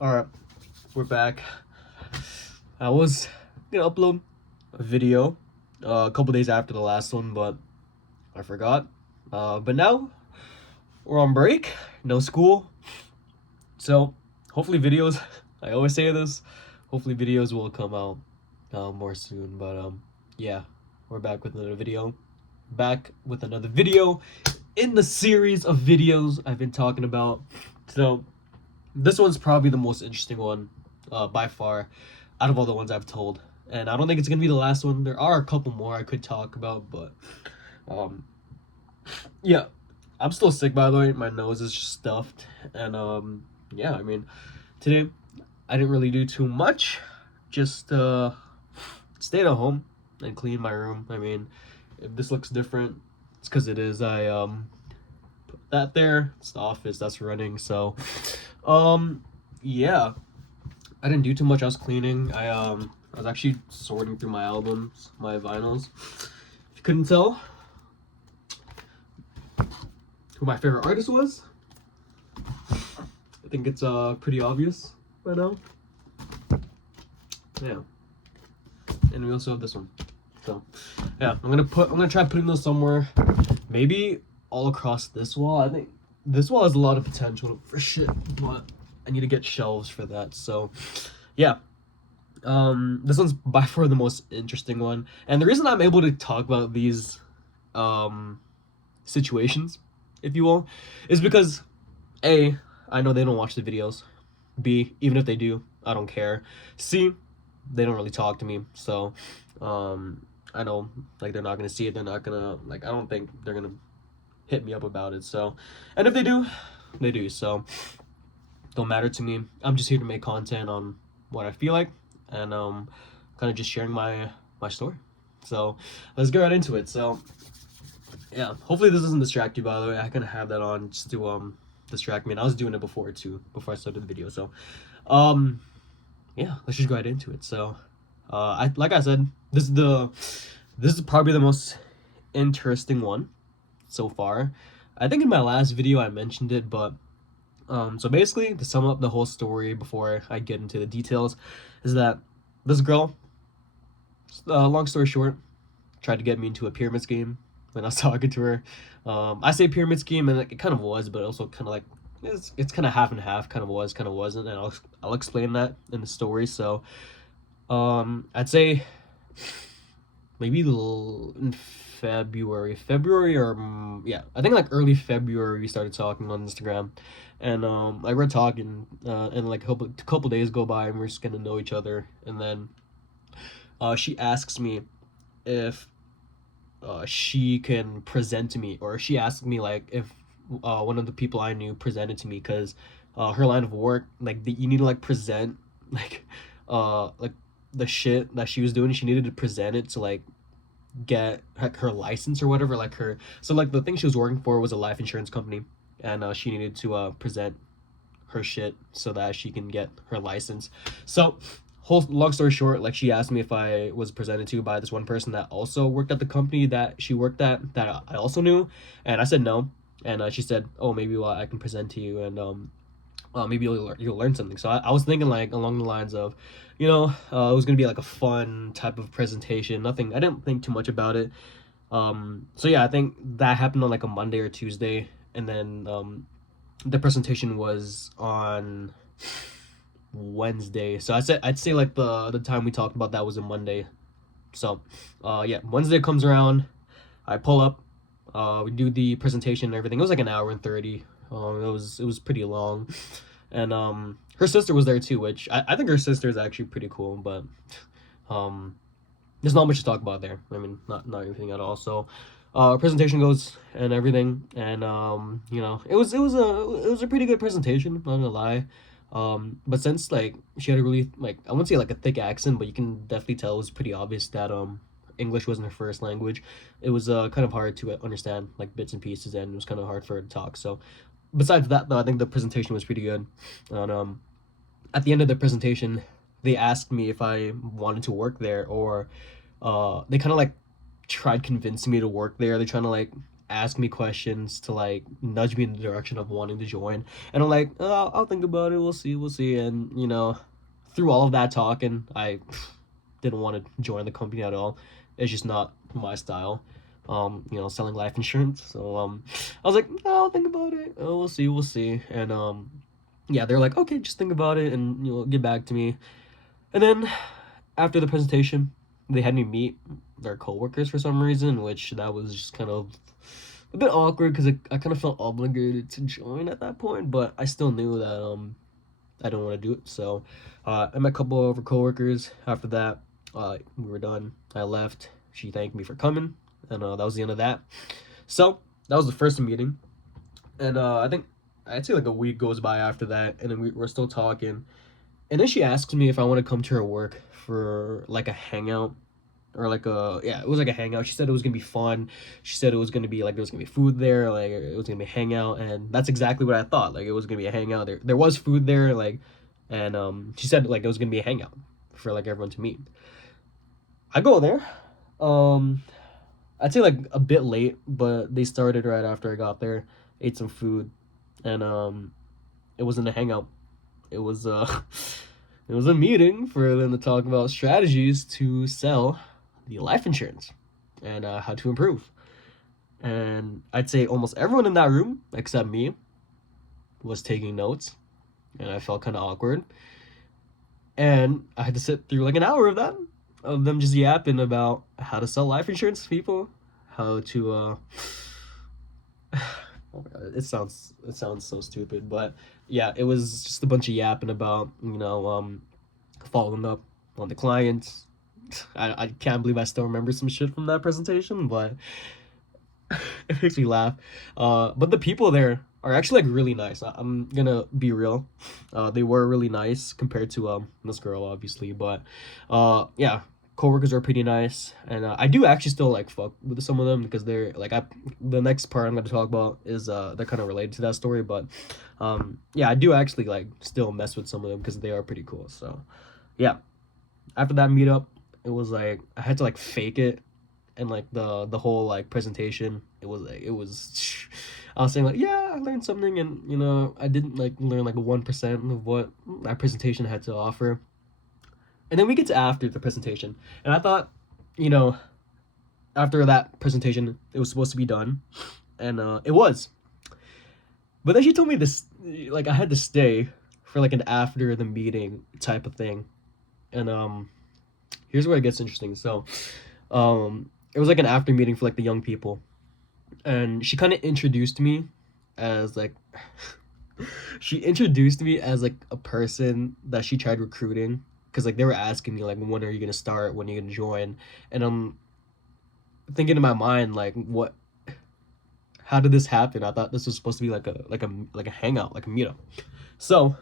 Alright, we're back. I was gonna upload a video a couple days after the last one, but I forgot. But now we're on break, no school. So hopefully videos, I always say this, hopefully videos will come out more soon. But yeah, we're back with another video. Back with another video in the series of videos I've been talking about. So this one's probably the most interesting one by far out of all the ones I've told. And I don't think it's going to be the last one. There are a couple more I could talk about, but yeah. I'm still sick, by the way. My nose is just stuffed. And yeah, I mean, today I didn't really do too much. Just stayed at home and cleaned my room. I mean, if this looks different, it's because it is. I put that there. It's the office that's running. So yeah, I didn't do too much. I was cleaning. I was actually sorting through my albums, my vinyls. If you couldn't tell who my favorite artist was, I think it's pretty obvious by now. Yeah. And we also have this one. So yeah, I'm gonna try putting those somewhere. Maybe all across this wall. I think this wall has a lot of potential for shit, but I need to get shelves for that. So yeah. This one's by far the most interesting one. And the reason I'm able to talk about these situations, if you will, is because A, I know they don't watch the videos. B, even if they do, I don't care. C, they don't really talk to me. So I know like they're not gonna see it, they're not gonna like I don't think they're gonna hit me up about it. So and if they do, they do. So don't matter to me. I'm just here to make content on what I feel like and kind of just sharing my story. So let's get right into it. So yeah, hopefully this doesn't distract you, by the way. I kind of have that on just to distract me, and I was doing it before too, before I started the video. So yeah, let's just go right into it. So like I said, this is probably the most interesting one so far. I think in my last video I mentioned it, but so basically, to sum up the whole story before I get into the details, is that this girl, long story short, tried to get me into a pyramid scheme when I was talking to her. I say pyramid scheme, and it kind of was, but also kind of like it's kind of half and half, kind of was, kind of wasn't, and I'll explain that in the story. So, I'd say maybe in February or yeah, I think like early February we started talking on Instagram, and like we're talking, and like a couple days go by and we're just gonna know each other, and then she asks me if she can present to me, or she asked me like if one of the people I knew presented to me, because her line of work, like you need to like present like the shit that she was doing. She needed to present it to like get her license or whatever, like her, so like the thing she was working for was a life insurance company, and she needed to present her shit so that she can get her license. So whole long story short, like she asked me if I was presented to by this one person that also worked at the company that she worked at, that I also knew, and I said no. And she said, oh, maybe I can present to you, and maybe you'll learn something. So I was thinking like along the lines of, it was gonna be like a fun type of presentation. Nothing. I didn't think too much about it. So yeah, I think that happened on like a Monday or Tuesday, and then the presentation was on Wednesday. So I'd say like the time we talked about that was a Monday. So yeah, Wednesday comes around, I pull up, we do the presentation and everything. It was like an hour and 30. It was pretty long, and her sister was there too, which I think her sister is actually pretty cool, but there's not much to talk about there. I mean, not anything at all. So presentation goes and everything, and it was a pretty good presentation, not gonna lie. But since like she had a really, like, I wouldn't say like a thick accent, but you can definitely tell it was pretty obvious that English wasn't her first language. It was kind of hard to understand like bits and pieces, and it was kind of hard for her to talk. So besides that though, I think the presentation was pretty good. And at the end of the presentation, they asked me if I wanted to work there, or they kind of like tried convincing me to work there. They're trying to like ask me questions to like nudge me in the direction of wanting to join, and I'm like, oh, I'll think about it, we'll see. And through all of that talking, I didn't want to join the company at all. It's just not my style, selling life insurance. So I was like, oh, I'll think about it, oh, we'll see. And yeah, they're like, okay, just think about it and get back to me. And then after the presentation, they had me meet their coworkers for some reason, which that was just kind of a bit awkward because I kind of felt obligated to join at that point, but I still knew that I didn't want to do it. So I met a couple of her coworkers. After that, we were done. I left. She thanked me for coming, and that was the end of that. So that was the first meeting, and I think I'd say like a week goes by after that, and then we're still talking. And then she asks me if I want to come to her work for like a hangout or like it was like a hangout. She said it was gonna be fun. She said it was gonna be like there was gonna be food there, like it was gonna be a hangout, and that's exactly what I thought. Like it was gonna be a hangout. There was food there, like, and she said like it was gonna be a hangout for like everyone to meet. I go there. I'd say like a bit late, but they started right after I got there. Ate some food, and it wasn't a hangout. It was it was a meeting for them to talk about strategies to sell the life insurance and how to improve. And I'd say almost everyone in that room except me was taking notes, and I felt kind of awkward. And I had to sit through like an hour of that, of them just yapping about how to sell life insurance to people, how to oh my god, it sounds so stupid, but yeah, it was just a bunch of yapping about following up on the clients. I can't believe I still remember some shit from that presentation, but it makes me laugh. But the people there are actually like really nice. I'm gonna be real. They were really nice compared to this girl, obviously, but yeah, coworkers are pretty nice, and I do actually still like fuck with some of them because they're like the next part I'm gonna talk about is they're kind of related to that story, but yeah, I do actually like still mess with some of them because they are pretty cool. So yeah, after that meetup, it was like I had to like fake it, and like the whole like presentation, it was I was saying like, yeah, I learned something, and I didn't like learn like 1% of what that presentation had to offer. And then we get to after the presentation, and I thought, you know after that presentation it was supposed to be done, and it was. But then she told me this, like I had to stay for like an after the meeting type of thing. And here's where it gets interesting. So it was like an after meeting for like the young people, and she kind of introduced me as like she introduced me as like a person that she tried recruiting, because like they were asking me like, when are you gonna start, when are you gonna join? And I'm thinking in my mind like, what, how did this happen? I thought this was supposed to be like a hangout, like a meetup. So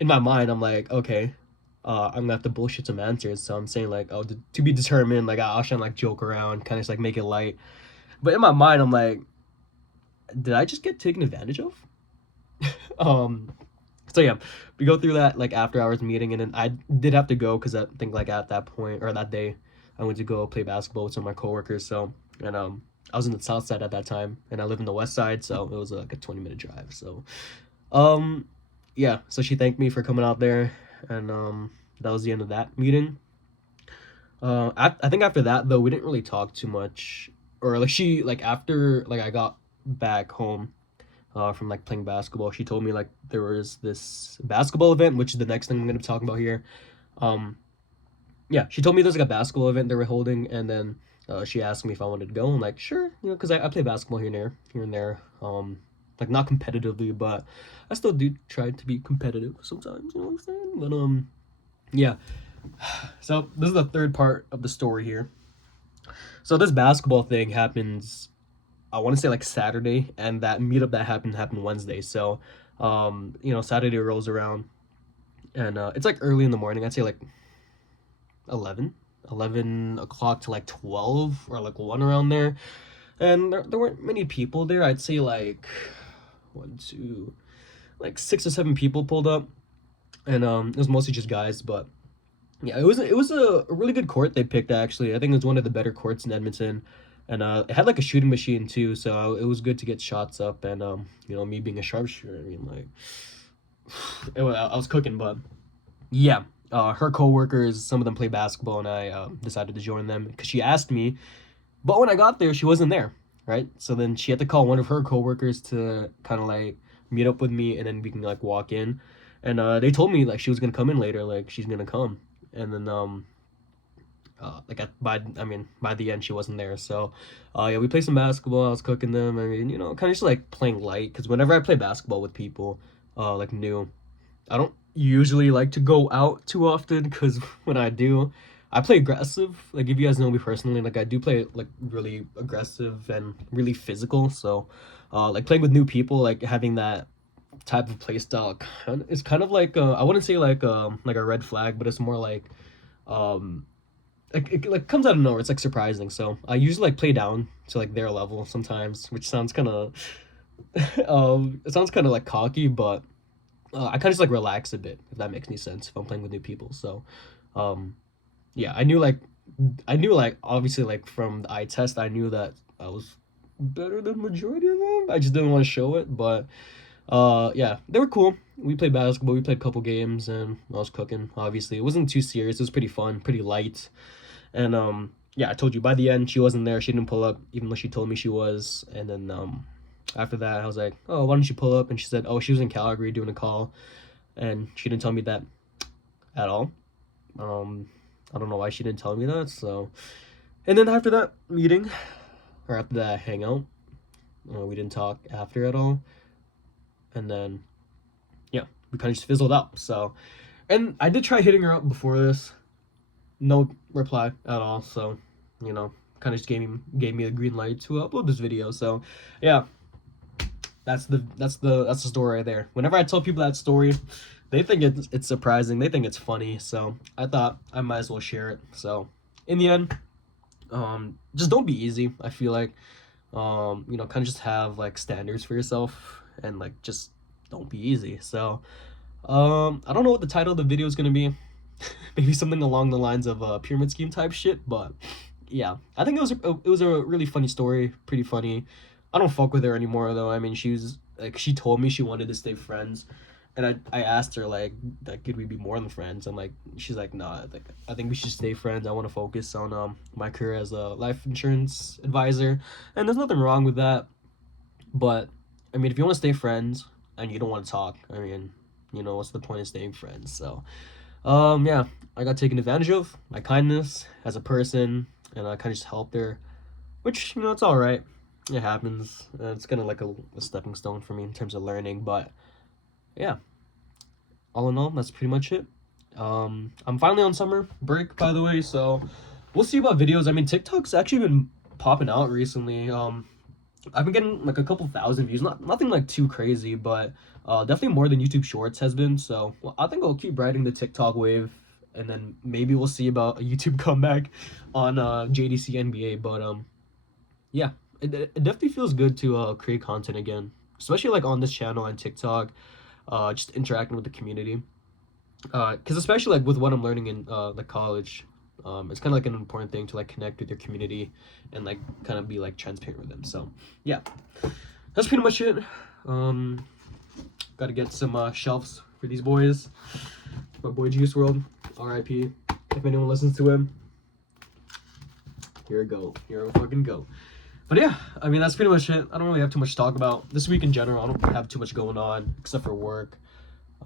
in my mind I'm like, okay, I'm gonna have to bullshit some answers. So I'm saying like, oh, to be determined. Like I'll try and like joke around, kind of just like make it light. But in my mind I'm like, did I just get taken advantage of? um so yeah, we go through that like after hours meeting, and then I did have to go because I think like at that point or that day I went to go play basketball with some of my coworkers. So, and I was in the south side at that time, and I live in the west side, so it was like a 20-minute drive. So um yeah, so she thanked me for coming out there, and that was the end of that meeting. I think after that though we didn't really talk too much, or like she like after like I got back home from like playing basketball, she told me like there was this basketball event, which is the next thing I'm gonna be talking about here. um yeah, she told me there's like a basketball event they were holding, and then she asked me if I wanted to go. I'm like, sure, because I play basketball here and there, like not competitively, but I still do try to be competitive sometimes, you know what I'm saying? But yeah. So this is the third part of the story here. So this basketball thing happens, I want to say like Saturday, and that meetup that happened Wednesday. So Saturday rolls around, and it's like early in the morning. I'd say like 11 o'clock to like 12 or like 1 around there. And there weren't many people there. I'd say like one, two, like 6 or 7 people pulled up, and it was mostly just guys. But yeah, it was a really good court they picked, actually. I think it was one of the better courts in Edmonton. and it had like a shooting machine too, so it was good to get shots up. And me being a sharpshooter, I mean, like, I was cooking. But yeah, her coworkers, some of them play basketball, and I decided to join them because she asked me. But when I got there, she wasn't there, right? So then she had to call one of her coworkers to kind of like meet up with me, and then we can like walk in. And they told me like she was gonna come in later, like she's gonna come. And then by the end she wasn't there. So yeah, we played some basketball. I was cooking them. I mean, kind of just like playing light, because whenever I play basketball with people like new, I don't usually like to go out too often, because when I do, I play aggressive. Like, if you guys know me personally, like I do play like really aggressive and really physical. So like playing with new people, like having that type of play style is kind of like I wouldn't say like a red flag, but it's more um like it like comes out of nowhere. It's like surprising. So I usually like play down to like their level sometimes, which sounds kind of it sounds kind of like cocky, but I kind of just like relax a bit, if that makes any sense, if I'm playing with new people. So um yeah, I knew like obviously like from the eye test, I knew that I was better than majority of them. I just didn't want to show it. But yeah, they were cool. We played basketball, we played a couple games, and I was cooking. Obviously, it wasn't too serious. It was pretty fun, pretty light. And yeah, I told you by the end she wasn't there. She didn't pull up, even though she told me she was. And then after that, I was like, oh, why don't you pull up? And she said, oh, she was in Calgary doing a call, and she didn't tell me that at all. um I don't know why she didn't tell me that. So, and then after that meeting, or after that hangout, we didn't talk after at all. And then yeah, we kind of just fizzled out. So, and I did try hitting her up before this, no reply at all. So, kind of just gave me a green light to upload this video. So, yeah, that's the story right there. Whenever I tell people that story, they think it's surprising. They think it's funny. So I thought I might as well share it. So in the end, just don't be easy. I feel like kind of just have like standards for yourself, and like just don't be easy. So I don't know what the title of the video is gonna be. Maybe something along the lines of pyramid scheme type shit. But yeah, I think it was a really funny story, pretty funny. I don't fuck with her anymore though. I mean, she told me she wanted to stay friends, and I asked her like could we be more than friends? And like she's like, nah, like I think we should stay friends. I want to focus on my career as a life insurance advisor, and there's nothing wrong with that. But I mean, if you want to stay friends and you don't want to talk, I mean, what's the point of staying friends? So yeah, I got taken advantage of, my kindness as a person, and I kind of just helped her, which it's all right. It happens. It's kind of like a stepping stone for me in terms of learning. But yeah, all in all, that's pretty much it. I'm finally on summer break, by the way, so we'll see about videos. I mean, TikTok's actually been popping out recently. I've been getting like a couple thousand views, nothing like too crazy, but definitely more than YouTube Shorts has been. So well, I think I'll keep riding the TikTok wave, and then maybe we'll see about a YouTube comeback on JDC NBA. But yeah, it definitely feels good to create content again, especially like on this channel and TikTok, just interacting with the community. Because especially like with what I'm learning in like college, it's kind of like an important thing to like connect with your community and like kind of be like transparent with them. So yeah, that's pretty much it. Got to get some shelves for these boys. My boy Juice WRLD, R.I.P. If anyone listens to him, here we go. Here we fucking go. But yeah, I mean, that's pretty much it. I don't really have too much to talk about this week in general. I don't have too much going on except for work.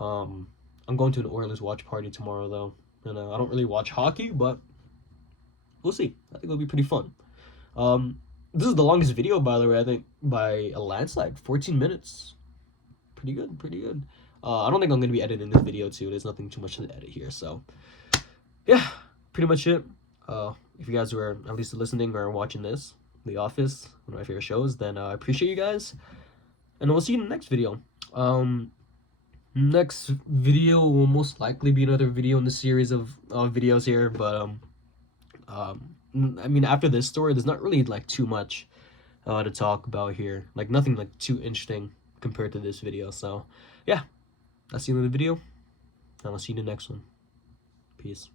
I'm going to an Oilers watch party tomorrow though, and I don't really watch hockey, but we'll see. I think it'll be pretty fun. This is the longest video, by the way. I think by a landslide, 14 minutes. Pretty good, pretty good. I don't think I'm gonna be editing this video too. There's nothing too much to edit here, so yeah, pretty much it. If you guys were at least listening or watching this, The Office, one of my favorite shows, then I appreciate you guys, and we'll see you in the next video. Next video will most likely be another video in the series of videos here, but I mean, after this story, there's not really like too much to talk about here, like nothing like too interesting compared to this video. So yeah, that's the end of the video, and I'll see you in the next one. Peace.